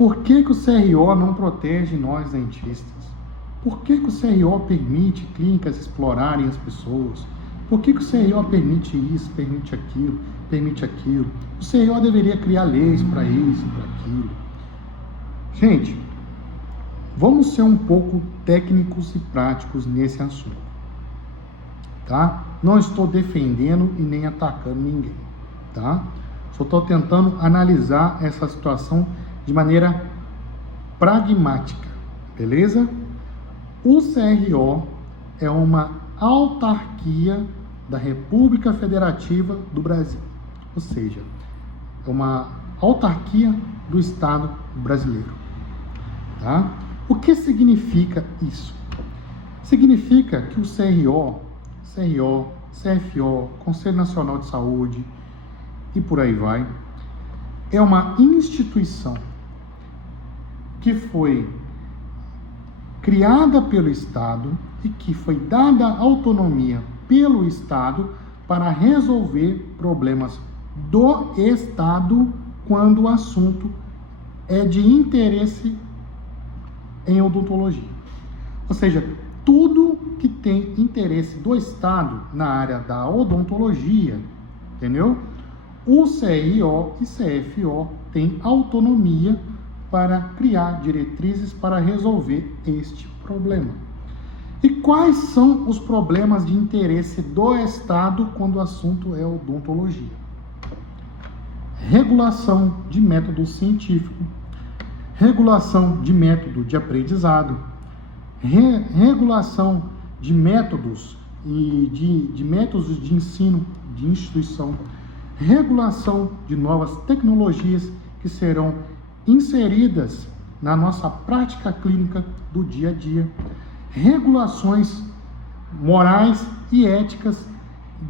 Por que que o CRO não protege nós dentistas? Por que que o CRO permite clínicas explorarem as pessoas? Por que que o CRO permite isso, permite aquilo, permite aquilo? O CRO deveria criar leis para isso, para aquilo. Gente, vamos ser um pouco técnicos e práticos nesse assunto, tá? Não estou defendendo e nem atacando ninguém, tá? Só estou tentando analisar essa situação de maneira pragmática, beleza? O CRO é uma autarquia da República Federativa do Brasil, ou seja, é uma autarquia do Estado brasileiro, tá? O que significa isso? Significa que o CRO, CFO, Conselho Nacional de Saúde e por aí vai, é uma instituição que foi criada pelo Estado e que foi dada autonomia pelo Estado para resolver problemas do Estado quando o assunto é de interesse em odontologia. Ou seja, tudo que tem interesse do Estado na área da odontologia, entendeu? O CRO e CFO têm autonomia para criar diretrizes para resolver este problema. E quais são os problemas de interesse do Estado quando o assunto é odontologia? Regulação de método científico, regulação de método de aprendizado, regulação de métodos e de métodos de ensino de instituição, regulação de novas tecnologias que serão inseridas na nossa prática clínica do dia a dia, regulações morais e éticas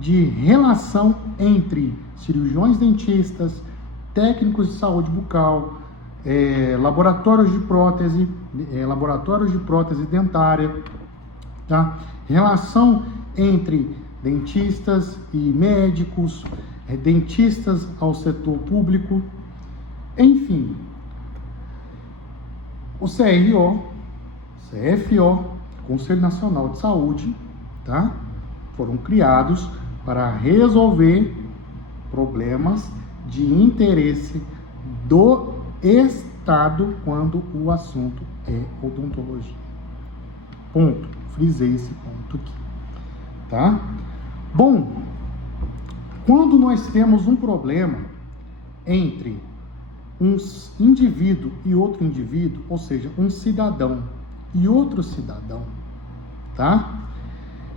de relação entre cirurgiões dentistas, técnicos de saúde bucal, laboratórios de prótese dentária, tá? Relação entre dentistas e médicos, dentistas ao setor público, enfim. O CRO, CFO, Conselho Nacional de Saúde, tá? Foram criados para resolver problemas de interesse do Estado quando o assunto é odontologia. Ponto. Frisei esse ponto aqui, tá? Bom, quando nós temos um problema entre um indivíduo e outro indivíduo, ou seja, um cidadão e outro cidadão, tá?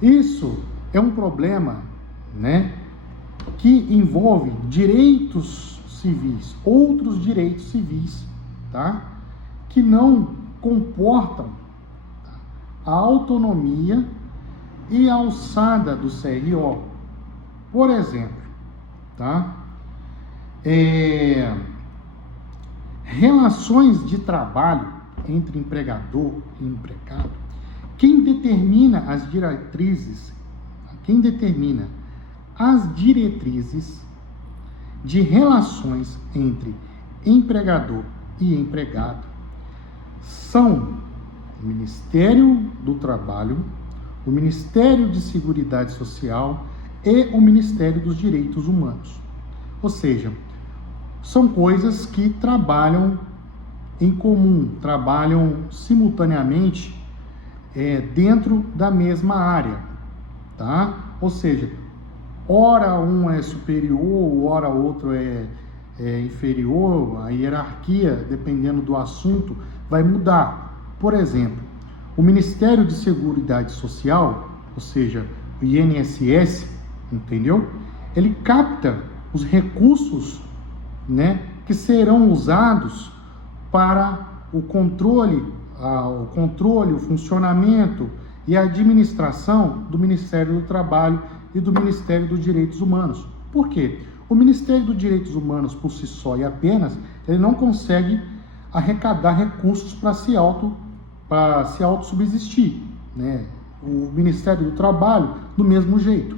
Isso é um problema, né, que envolve direitos civis, outros direitos civis, tá? Que não comportam a autonomia e a alçada do CRO. Por exemplo, tá? Relações de trabalho entre empregador e empregado. Quem determina as diretrizes de relações entre empregador e empregado são o Ministério do Trabalho, o Ministério de Seguridade Social e o Ministério dos Direitos Humanos. Ou seja, são coisas que trabalham em comum, trabalham simultaneamente dentro da mesma área, tá? Ou seja, ora um é superior, ora outro é inferior, a hierarquia, dependendo do assunto, vai mudar. Por exemplo, o Ministério de Seguridade Social, ou seja, o INSS, entendeu? Ele capta os recursos, né, que serão usados para o controle, o funcionamento e a administração do Ministério do Trabalho e do Ministério dos Direitos Humanos. Por quê? O Ministério dos Direitos Humanos, por si só e apenas, ele não consegue arrecadar recursos para se autossubsistir, né? O Ministério do Trabalho, do mesmo jeito,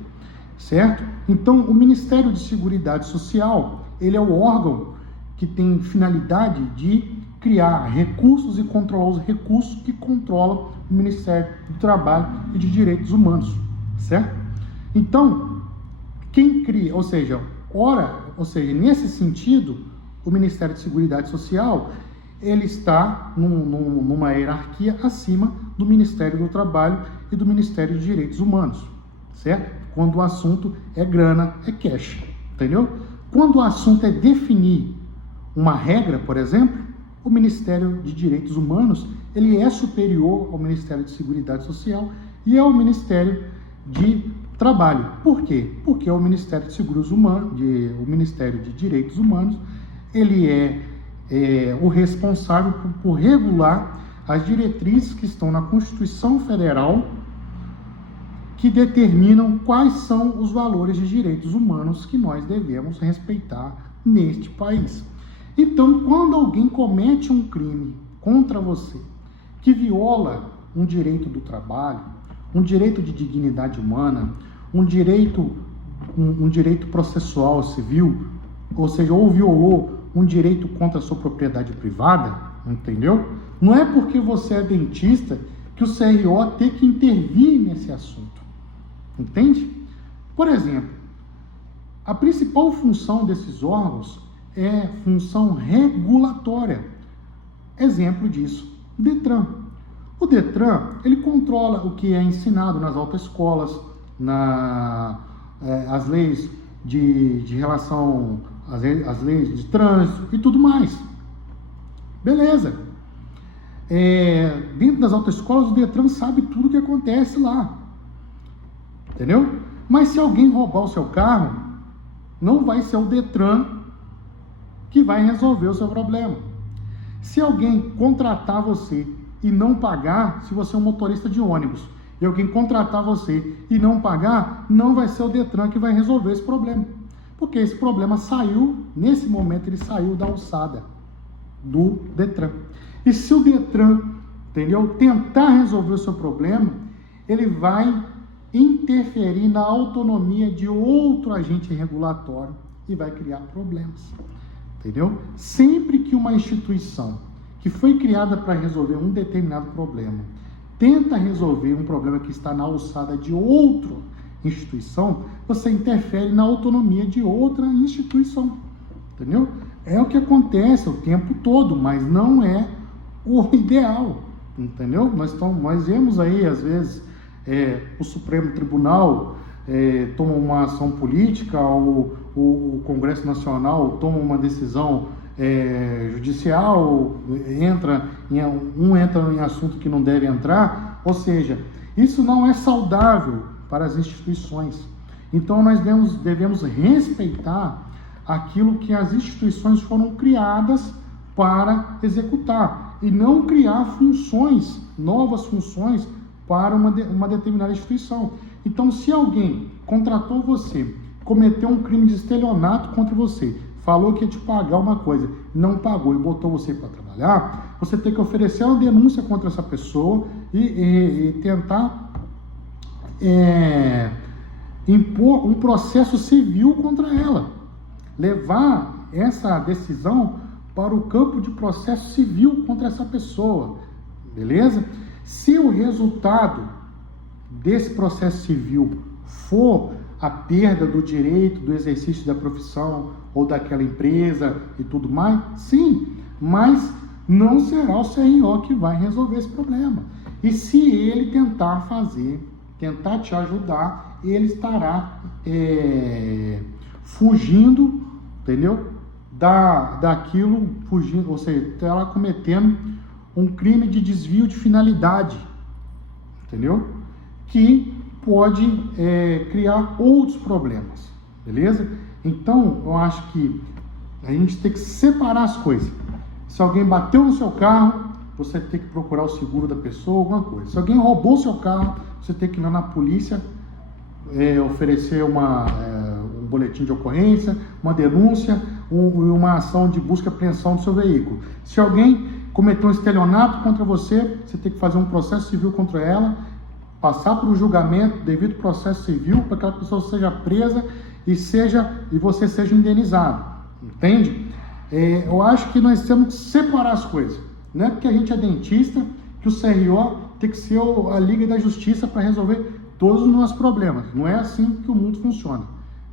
certo? Então, o Ministério de Seguridade Social, ele é o órgão que tem finalidade de criar recursos e controlar os recursos que controlam o Ministério do Trabalho e de Direitos Humanos, certo? Então, quem cria, ou seja, nesse sentido, o Ministério de Seguridade Social, ele está numa hierarquia acima do Ministério do Trabalho e do Ministério de Direitos Humanos, certo? Quando o assunto é grana, é cash, entendeu? Quando o assunto é definir uma regra, por exemplo, o Ministério de Direitos Humanos, ele é superior ao Ministério de Seguridade Social e ao Ministério de Trabalho. Por quê? Porque o Ministério o Ministério de Direitos Humanos, ele é o responsável por regular as diretrizes que estão na Constituição Federal, que determinam quais são os valores de direitos humanos que nós devemos respeitar neste país. Então, quando alguém comete um crime contra você, que viola um direito do trabalho, um direito de dignidade humana, um direito processual civil, ou seja, ou violou um direito contra a sua propriedade privada, entendeu? Não é porque você é dentista que o CRO tem que intervir nesse assunto, entende? Por exemplo, a principal função desses órgãos é função regulatória. Exemplo disso, DETRAN. O DETRAN, ele controla o que é ensinado nas autoescolas, as leis de relação, as leis de trânsito e tudo mais. Beleza. Dentro das autoescolas, o DETRAN sabe tudo o que acontece lá. Entendeu? Mas se alguém roubar o seu carro, não vai ser o DETRAN que vai resolver o seu problema. Se alguém contratar você e não pagar, se você é um motorista de ônibus, e alguém contratar você e não pagar, não vai ser o DETRAN que vai resolver esse problema. Porque esse problema saiu, nesse momento ele saiu da alçada do DETRAN. E se o DETRAN, entendeu, tentar resolver o seu problema, ele vai interferir na autonomia de outro agente regulatório e vai criar problemas. Entendeu? Sempre que uma instituição que foi criada para resolver um determinado problema tenta resolver um problema que está na alçada de outra instituição, você interfere na autonomia de outra instituição. Entendeu? É o que acontece o tempo todo, mas não é o ideal. Entendeu? Nós vemos aí, às vezes, o Supremo Tribunal toma uma ação política, o Congresso Nacional toma uma decisão judicial, entra em assunto que não deve entrar, ou seja, isso não é saudável para as instituições. Então nós devemos respeitar aquilo que as instituições foram criadas para executar e não criar novas funções para uma determinada instituição. Então, se alguém contratou você, cometeu um crime de estelionato contra você, falou que ia te pagar uma coisa, não pagou e botou você para trabalhar, você tem que oferecer uma denúncia contra essa pessoa e tentar impor um processo civil contra ela. Levar essa decisão para o campo de processo civil contra essa pessoa, beleza? Se o resultado desse processo civil for a perda do direito do exercício da profissão ou daquela empresa e tudo mais, sim, mas não será o CRO que vai resolver esse problema. E se ele tentar te ajudar, ele estará fugindo, entendeu? Daquilo, fugindo, ou seja, estará cometendo um crime de desvio de finalidade, entendeu? Que pode criar outros problemas, beleza? Então, eu acho que a gente tem que separar as coisas. Se alguém bateu no seu carro, você tem que procurar o seguro da pessoa, alguma coisa. Se alguém roubou o seu carro, você tem que ir lá na polícia, oferecer um boletim de ocorrência, uma denúncia, uma ação de busca e apreensão do seu veículo. Se alguém cometeu um estelionato contra você, você tem que fazer um processo civil contra ela, passar por um julgamento, devido processo civil, para que aquela pessoa seja presa e você seja indenizado, entende? Eu acho que nós temos que separar as coisas. Não é porque a gente é dentista que o CRO tem que ser a Liga da Justiça para resolver todos os nossos problemas. Não é assim que o mundo funciona.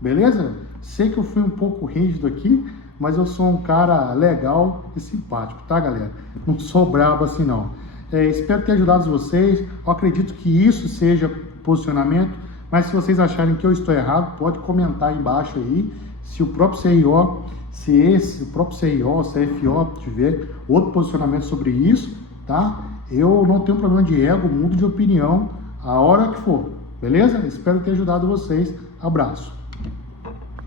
Beleza? Sei que eu fui um pouco rígido aqui, mas eu sou um cara legal e simpático, tá, galera? Não sou brabo assim, não. Espero ter ajudado vocês. Eu acredito que isso seja posicionamento, mas se vocês acharem que eu estou errado, pode comentar aí embaixo aí. Se o próprio CRO, o próprio CRO, o CFO tiver outro posicionamento sobre isso, tá? Eu não tenho problema de ego, mudo de opinião a hora que for, beleza? Espero ter ajudado vocês. Abraço.